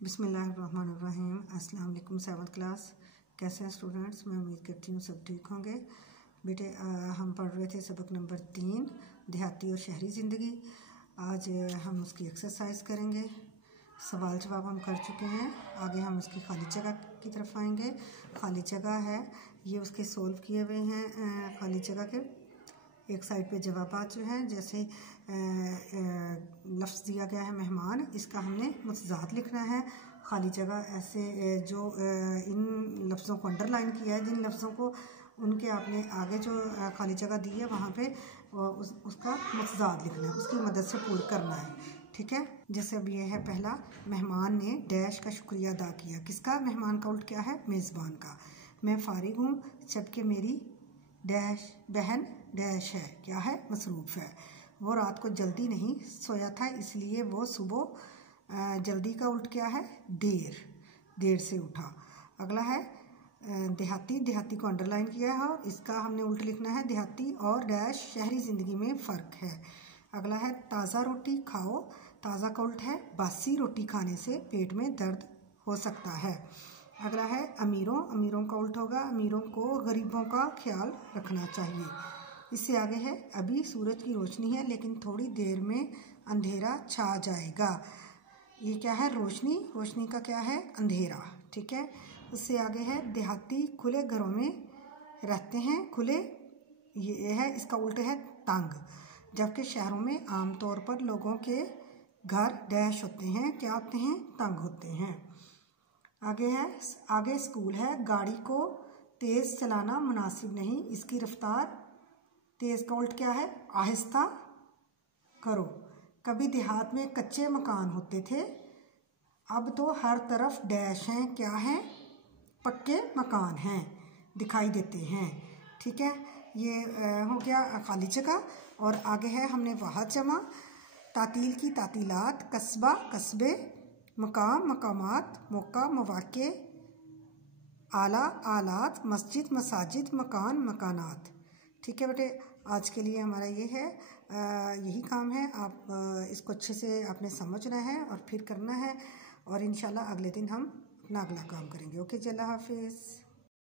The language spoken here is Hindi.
बिस्मिल्लाहिर्रहमानिर्रहीम। अस्सलाम वालेकुम। 7th क्लास, कैसे हैं स्टूडेंट्स? मैं उम्मीद करती हूँ सब ठीक होंगे। बेटे हम पढ़ रहे थे सबक नंबर 3, देहाती और शहरी ज़िंदगी। आज हम उसकी एक्सरसाइज करेंगे। सवाल जवाब हम कर चुके हैं। आगे हम उसकी खाली जगह की तरफ आएंगे। खाली जगह है, ये उसके सोल्व किए हुए हैं। खाली जगह के एक साइड पे जवाबात जो हैं, जैसे लफ्ज़ दिया गया है मेहमान, इसका हमने मुतज़ाद लिखना है। खाली जगह ऐसे जो इन लफ्ज़ों को अंडरलाइन किया है, जिन लफ्ज़ों को, उनके आपने आगे जो खाली जगह दी है वहाँ पे उसका मुतज़ाद लिखना है, उसकी मदद से पूरा करना है। ठीक है, जैसे अब ये है पहला, मेहमान ने डैश का शुक्रिया अदा किया। किसका? मेहमान का उल्ट क्या है? मेज़बान का। मैं फारिग हूँ जबकि मेरी डैश बहन डैश है, क्या है? मसरूफ़ है। वो रात को जल्दी नहीं सोया था, इसलिए वो सुबह जल्दी का उल्ट क्या है? देर से उठा। अगला है देहाती। देहाती को अंडरलाइन किया है और इसका हमने उल्ट लिखना है। देहाती और डैश शहरी ज़िंदगी में फ़र्क है। अगला है ताज़ा रोटी खाओ। ताज़ा का उल्ट है बासी रोटी खाने से पेट में दर्द हो सकता है। अगला है अमीरों। अमीरों का उल्ट होगा अमीरों को गरीबों का ख्याल रखना चाहिए। इससे आगे है अभी सूरज की रोशनी है लेकिन थोड़ी देर में अंधेरा छा जाएगा। ये क्या है? रोशनी। रोशनी का क्या है? अंधेरा। ठीक है, उससे आगे है देहाती खुले घरों में रहते हैं। खुले ये है, इसका उल्ट है तंग। जबकि शहरों में आमतौर पर लोगों के घर डैश होते हैं, क्या होते हैं? तंग होते हैं। आगे स्कूल है। गाड़ी को तेज़ चलाना मुनासिब नहीं, इसकी रफ्तार तेज़ का उल्ट क्या है? आहिस्ता करो। कभी देहात में कच्चे मकान होते थे, अब तो हर तरफ डैश हैं, क्या हैं? पक्के मकान हैं, दिखाई देते हैं। ठीक है, ये हो गया खाली जगह। और आगे है हमने वाहद जमा। तातील की तातीलात, कस्बा कस्बे, मकाम मकामात, मौका मौके, आला आलात, मस्जिद मसाजिद, मकान मकानात। ठीक है बेटे, आज के लिए हमारा ये है, यही काम है। आप इसको अच्छे से आपने समझना है और फिर करना है, और इंशाल्लाह अगले दिन हम अपना अगला काम करेंगे। ओके जी, अल्लाह हाफिज़।